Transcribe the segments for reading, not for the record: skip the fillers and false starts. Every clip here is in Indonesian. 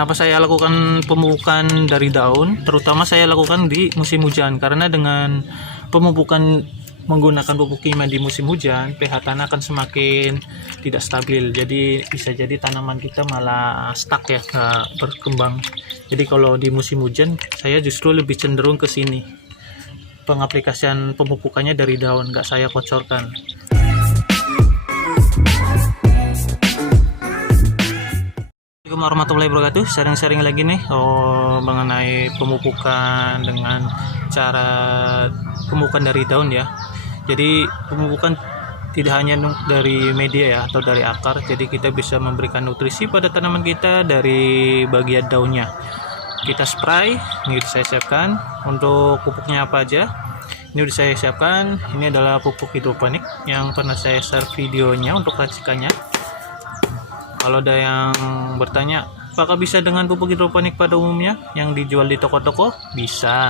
Kenapa saya lakukan pemupukan dari daun? Terutama saya lakukan di musim hujan, karena dengan pemupukan menggunakan pupuk kimia di musim hujan, pH tanah akan semakin tidak stabil. Jadi bisa jadi tanaman kita malah stuck ya, nggak berkembang. Jadi kalau di musim hujan, saya justru lebih cenderung ke sini. Pengaplikasian pemupukannya dari daun, nggak saya kocorkan. Assalamualaikum warahmatullahi wabarakatuh. Sharing-sharing lagi nih mengenai pemupukan dengan cara pemupukan dari daun ya. Jadi pemupukan tidak hanya dari media ya atau dari akar, jadi kita bisa memberikan nutrisi pada tanaman kita dari bagian daunnya. Kita spray, ini saya siapkan. Untuk pupuknya apa aja? Ini sudah saya siapkan. Ini adalah pupuk hidroponik yang pernah saya share videonya untuk racikannya. Kalau ada yang bertanya, apakah bisa dengan pupuk hidroponik pada umumnya yang dijual di toko-toko? Bisa.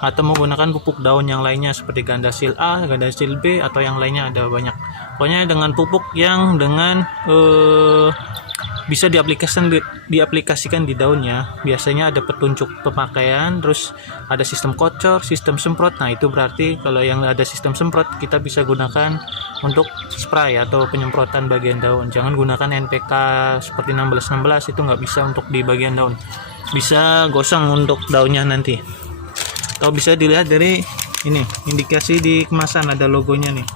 Atau menggunakan pupuk daun yang lainnya seperti Gandasil A, Gandasil B, atau yang lainnya ada banyak. Pokoknya dengan pupuk yang dengan bisa diaplikasikan di daunnya. Biasanya ada petunjuk pemakaian, terus ada sistem kocor, sistem semprot. Nah itu berarti kalau yang ada sistem semprot kita bisa gunakan untuk spray atau penyemprotan bagian daun. Jangan gunakan NPK seperti 1616, itu nggak bisa untuk di bagian daun. Bisa gosong untuk daunnya nanti. Atau bisa dilihat dari ini, indikasi di kemasan ada logonya nih.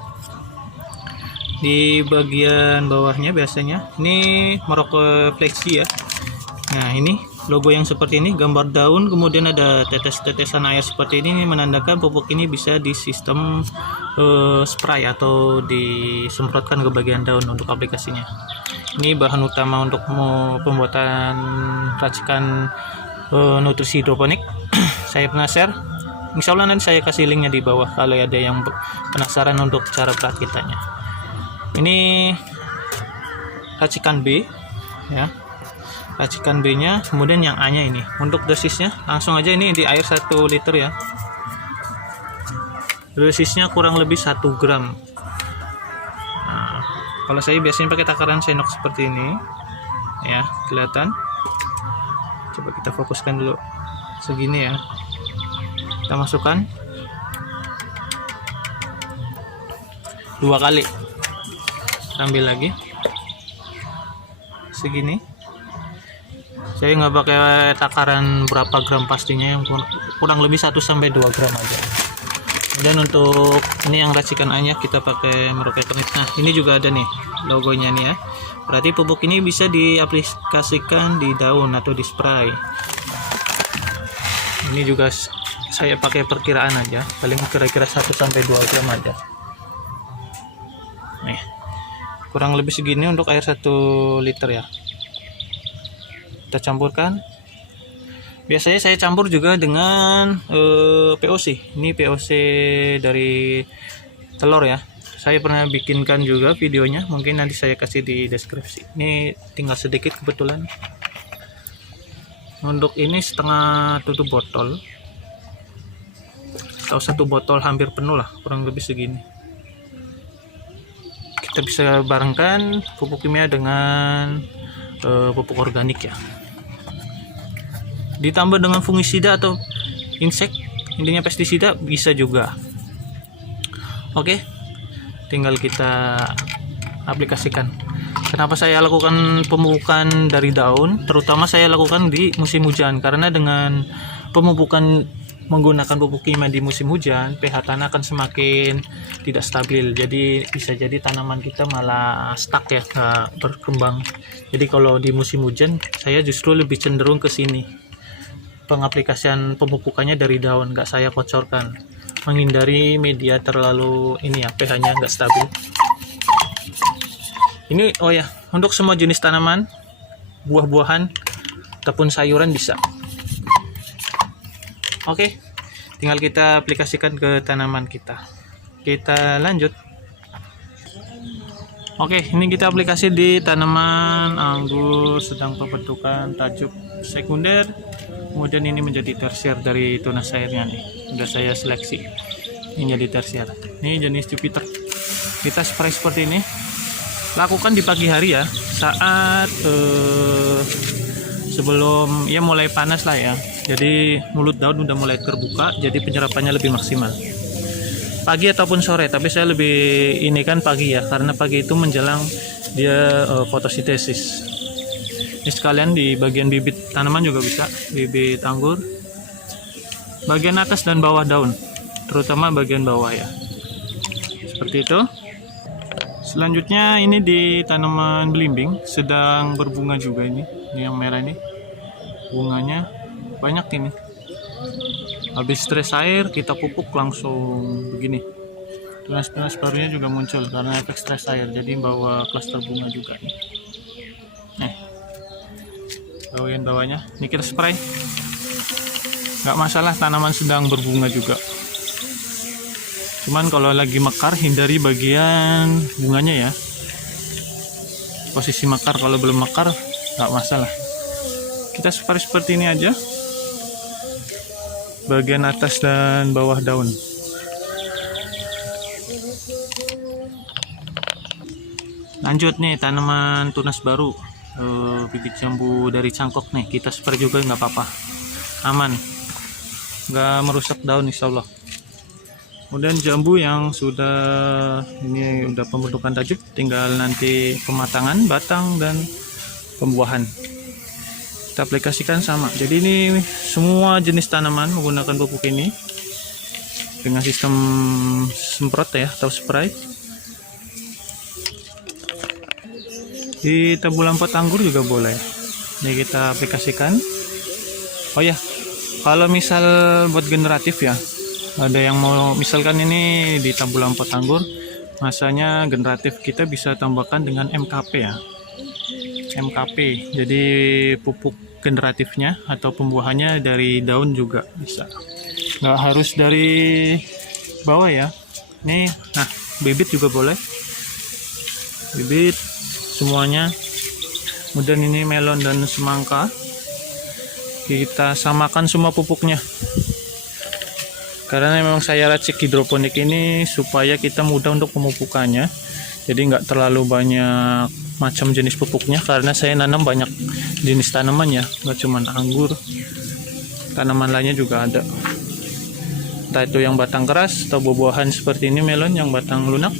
Di bagian bawahnya biasanya ini Morocco Flexi ya. Nah ini logo yang seperti ini, gambar daun, kemudian ada tetes-tetesan air seperti ini menandakan pupuk ini bisa di sistem spray atau disemprotkan ke bagian daun untuk aplikasinya. Ini bahan utama untuk pembuatan racikan nutrisi hidroponik. Saya pernah share, insya Allah nanti saya kasih linknya di bawah kalau ada yang penasaran untuk cara perakitannya. Ini racikan B ya, racikan B nya, kemudian yang A nya ini. Untuk dosisnya langsung aja ini di air 1 liter ya. Dosisnya kurang lebih 1 gram. Nah, kalau saya biasanya pakai takaran sendok seperti ini ya, kelihatan. Coba kita fokuskan dulu, segini ya. Kita masukkan 2 kali, ambil lagi segini. Saya nggak pakai takaran berapa gram pastinya, yang kurang lebih 1-2 gram aja. Dan untuk ini yang racikan A nya kita pakai Merauke Knit. Nah ini juga ada nih logonya nih ya, berarti pupuk ini bisa diaplikasikan di daun atau di spray. Ini juga saya pakai perkiraan aja, paling kira-kira 1-2 gram aja. Nih, kurang lebih segini untuk air 1 liter ya. Kita campurkan. Biasanya saya campur juga dengan POC. Ini POC dari telur ya. Saya pernah bikinkan juga videonya, mungkin nanti saya kasih di deskripsi. Ini tinggal sedikit kebetulan. Untuk ini setengah tutup botol atau 1 botol hampir penuh lah, kurang lebih segini. Kita bisa barengkan pupuk kimia dengan pupuk organik ya, ditambah dengan fungisida atau insek, intinya pestisida bisa juga. Oke, tinggal kita aplikasikan. Kenapa saya lakukan pemupukan dari daun? Terutama saya lakukan di musim hujan, karena dengan pemupukan menggunakan pupuk kimia di musim hujan, pH tanah akan semakin tidak stabil. Jadi bisa jadi tanaman kita malah stuck ya, nggak berkembang. Jadi kalau di musim hujan, saya justru lebih cenderung ke sini. Pengaplikasian pemupukannya dari daun, nggak saya kocorkan. Menghindari media terlalu ini ya, pH-nya nggak stabil. Ini oh ya, untuk semua jenis tanaman, buah-buahan ataupun sayuran bisa. Oke, tinggal kita aplikasikan ke tanaman kita. Kita lanjut. Oke, ini kita aplikasi di tanaman anggur sedang pembentukan tajuk sekunder. Kemudian ini menjadi tersier dari tunas airnya nih. Sudah saya seleksi. Ini jadi tersier. Ini jenis Jupiter. Kita spray seperti ini. Lakukan di pagi hari ya, saat sebelum ya mulai panas lah ya. Jadi mulut daun udah mulai terbuka, jadi penyerapannya lebih maksimal. Pagi ataupun sore, tapi saya lebih ini kan pagi ya, karena pagi itu menjelang dia fotosintesis. Ini sekalian di bagian bibit tanaman juga bisa, bibit anggur, bagian atas dan bawah daun, terutama bagian bawah ya. Seperti itu. Selanjutnya ini di tanaman belimbing, sedang berbunga juga ini yang merah ini. Bunganya banyak ini. Habis stres air kita pupuk langsung begini. Tunas-tunas barunya juga muncul karena efek stres air, jadi bawa klaster bunga juga nih. Nih, bagian bawahnya ini kita spray. Nggak masalah, tanaman sedang berbunga juga. Cuman kalau lagi mekar, hindari bagian bunganya ya. Posisi mekar, kalau belum mekar nggak masalah. Kita spray seperti ini aja, bagian atas dan bawah daun. Lanjut nih, tanaman tunas baru, bibit jambu dari cangkok nih, kita spray juga nggak apa-apa, aman, nggak merusak daun insya Allah. Kemudian jambu yang sudah ini udah pembentukan tajuk, tinggal nanti pematangan batang dan pembuahan. Kita aplikasikan sama. Jadi ini semua jenis tanaman menggunakan pupuk ini dengan sistem semprot ya atau spray. Di tabula 4 anggur juga boleh. Ini kita aplikasikan. Oh ya, kalau misal buat generatif ya, ada yang mau misalkan ini di tabula 4 anggur, masanya generatif, kita bisa tambahkan dengan MKP ya. MKP, jadi pupuk generatifnya atau pembuahannya dari daun juga bisa, nggak harus dari bawah ya. Nih, nah bibit juga boleh, bibit semuanya. Kemudian ini melon dan semangka, kita samakan semua pupuknya, karena memang saya racik hidroponik ini supaya kita mudah untuk pemupukannya, jadi nggak terlalu banyak macam jenis pupuknya, karena saya nanam banyak jenis tanaman ya, nggak cuma anggur, tanaman lainnya juga ada, entah itu yang batang keras atau buah-buahan seperti ini, melon yang batang lunak.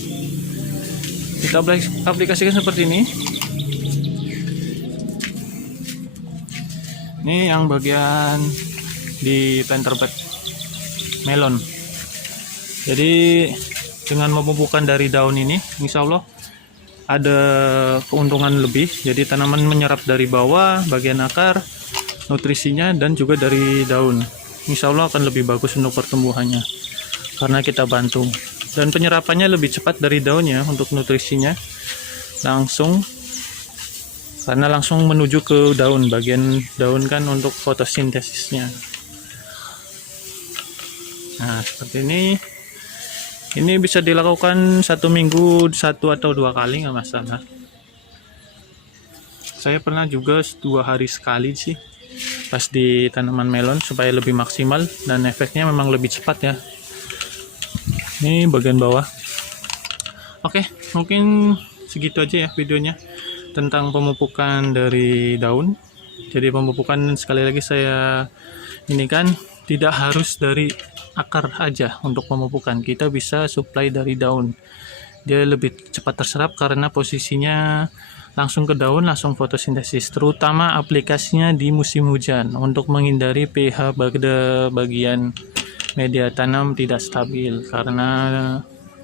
Kita aplikasikan seperti ini. Ini yang bagian di planter bed melon. Jadi dengan memupukkan dari daun ini, insya Allah ada keuntungan lebih. Jadi tanaman menyerap dari bawah, bagian akar, nutrisinya, dan juga dari daun. Insya Allah akan lebih bagus untuk pertumbuhannya, karena kita bantu. Dan penyerapannya lebih cepat dari daunnya untuk nutrisinya. Langsung, karena langsung menuju ke daun. Bagian daun kan untuk fotosintesisnya. Nah, seperti ini. Ini bisa dilakukan 1 minggu 1 atau 2 kali, nggak masalah. Saya pernah juga 2 hari sekali sih pas di tanaman melon, supaya lebih maksimal dan efeknya memang lebih cepat ya. Ini bagian bawah. Oke, mungkin segitu aja ya videonya tentang pemupukan dari daun. Jadi pemupukan, sekali lagi saya ini kan tidak harus dari akar aja untuk pemupukan, kita bisa supply dari daun, dia lebih cepat terserap karena posisinya langsung ke daun, langsung fotosintesis. Terutama aplikasinya di musim hujan untuk menghindari pH pada bagian media tanam tidak stabil karena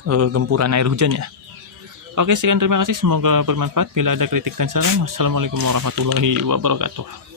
gempuran air hujan ya. Oke, sekian, terima kasih, semoga bermanfaat. Bila ada kritik dan saran, wassalamualaikum warahmatullahi wabarakatuh.